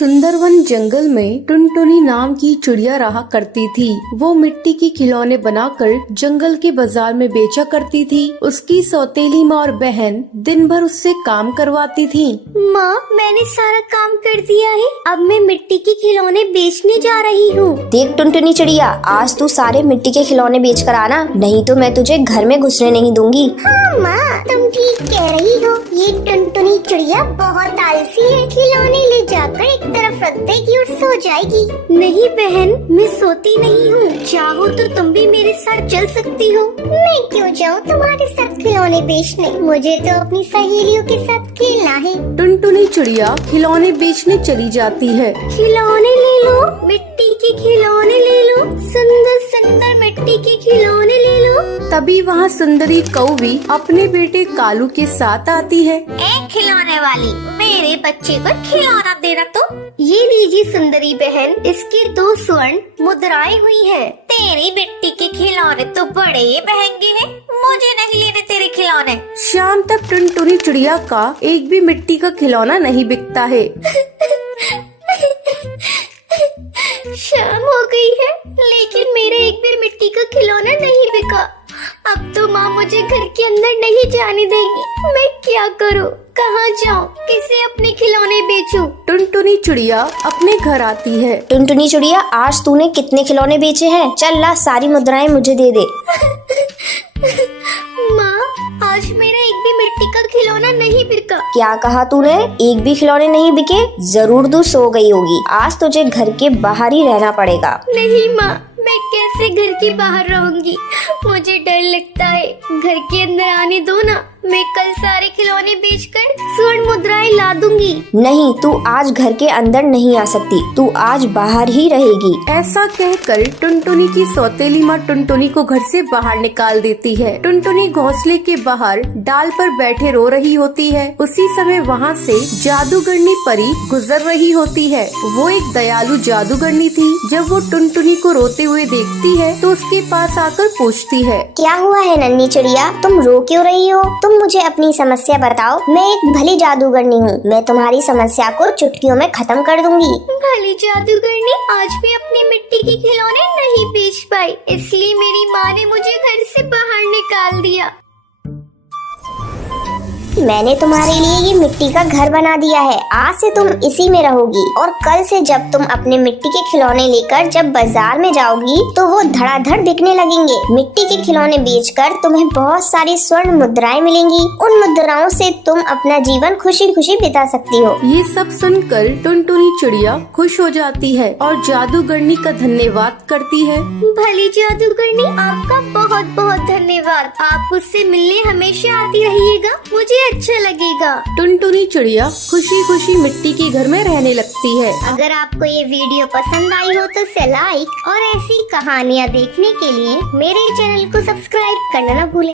सुंदरवन जंगल में टुनटुनी नाम की चिड़िया रहा करती थी। वो मिट्टी के खिलौने बनाकर जंगल के बाजार में बेचा करती थी। उसकी सौतेली माँ और बहन दिन भर उससे काम करवाती थी। माँ, मैंने सारा काम कर दिया है, अब मैं मिट्टी के खिलौने बेचने जा रही हूँ। देख टुनटुनी चिड़िया, आज तू सारे मिट्टी के खिलौने बेच कर आना, नहीं तो मैं तुझे घर में घुसने नहीं दूंगी। हाँ माँ, तुम ठीक कह रही हो। ये टुनटुनी चिड़िया बहुत आलसी है, खिलौने ले जाकर एक तरफ रख देगी और सो जाएगी। नहीं बहन, मैं सोती नहीं हूँ, चाहो तो तुम भी मेरे साथ चल सकती हो। मैं क्यों जाऊँ तुम्हारे साथ खिलौने बेचने, मुझे तो अपनी सहेलियों के साथ खेलना है। टुनटुनी चिड़िया खिलौने बेचने चली जाती है। खिलौने ले लो, मिट्टी के खिलौने ले लो, सुंदर सुंदर मिट्टी के खिलौने ले लो। तभी वहाँ सुंदरी कौवी अपने बेटे कालू के साथ आती है। ए खिलौने वाली, मेरे बच्चे को खिलौना देना तो। ये लीजिए सुंदरी बहन, इसकी 2 स्वर्ण मुद्राएं हुई हैं। तेरी मिट्टी के खिलौने तो बड़े महंगे हैं, मुझे नहीं लेने तेरे खिलौने। शाम तक टुनटुनी चिड़िया का एक भी मिट्टी का खिलौना नहीं बिकता है। शाम हो गई है, लेकिन मेरा एक भी मिट्टी का खिलौना नहीं बिका। अब तो माँ मुझे घर के अंदर नहीं जाने देगी। मैं क्या करूँ, कहाँ जाऊँ, किसे अपने खिलौने बेचूं? टुनटुनी चिड़िया अपने घर आती है। टुनटुनी चिड़िया, आज तूने कितने खिलौने बेचे हैं? चल ला, सारी मुद्राएं मुझे दे दे। माँ, आज मेरा एक भी मिट्टी का खिलौना नहीं बिका। क्या कहा तूने? एक भी खिलौने नहीं बिके? जरूर तू सो गई होगी, आज तुझे घर के बाहर ही रहना पड़ेगा। नहीं माँ, मैं कैसे घर के बाहर रहूंगी, मुझे डर लगता है। घर के अंदर आने दो ना, मैं कल सारे खिलौने बेचकर स्वर्ण मुद्राएं ला दूंगी। नहीं, तू आज घर के अंदर नहीं आ सकती, तू आज बाहर ही रहेगी। ऐसा कहकर टुनटुनी की सौतेली माँ टुनटुनी को घर से बाहर निकाल देती है। टुनटुनी घोंसले के बाहर डाल पर बैठे रो रही होती है। उसी समय वहाँ से जादूगरनी परी गुजर रही होती है। वो एक दयालु जादूगरनी थी। जब वो टुनटुनी को रोते हुए देखती है तो उसके पास आकर पूछती है, क्या हुआ है नन्ही चिड़िया, तुम रो क्यों रही हो? तुम मुझे अपनी समस्या बताओ। मैं एक भली जादूगरनी हूँ, मैं तुम्हारी समस्या को चुटकियों में खत्म कर दूंगी। भली जादूगरनी, आज भी अपनी मिट्टी के खिलौने नहीं बेच पाई, इसलिए मेरी माँ ने मुझे घर से बाहर निकाल दिया। मैंने तुम्हारे लिए ये मिट्टी का घर बना दिया है, आज से तुम इसी में रहोगी। और कल से जब तुम अपने मिट्टी के खिलौने लेकर जब बाजार में जाओगी तो वो धड़ाधड़ बिकने लगेंगे। मिट्टी के खिलौने बेचकर तुम्हें बहुत सारी स्वर्ण मुद्राएं मिलेंगी। उन मुद्राओं से तुम अपना जीवन खुशी खुशी बिता सकती हो। ये सब सुनकर टुनटुनी चिड़िया खुश हो जाती है और जादूगरनी का धन्यवाद करती है। भली जादूगरनी, आपका बहुत बहुत धन्यवाद। आप मुझसे मिलने हमेशा आती रहिएगा, मुझे अच्छा लगेगा। टुनटुनी चिड़िया खुशी खुशी मिट्टी के घर में रहने लगती है। अगर आपको ये वीडियो पसंद आई हो तो इसे लाइक और ऐसी कहानियाँ देखने के लिए मेरे चैनल को सब्सक्राइब करना न भूलें।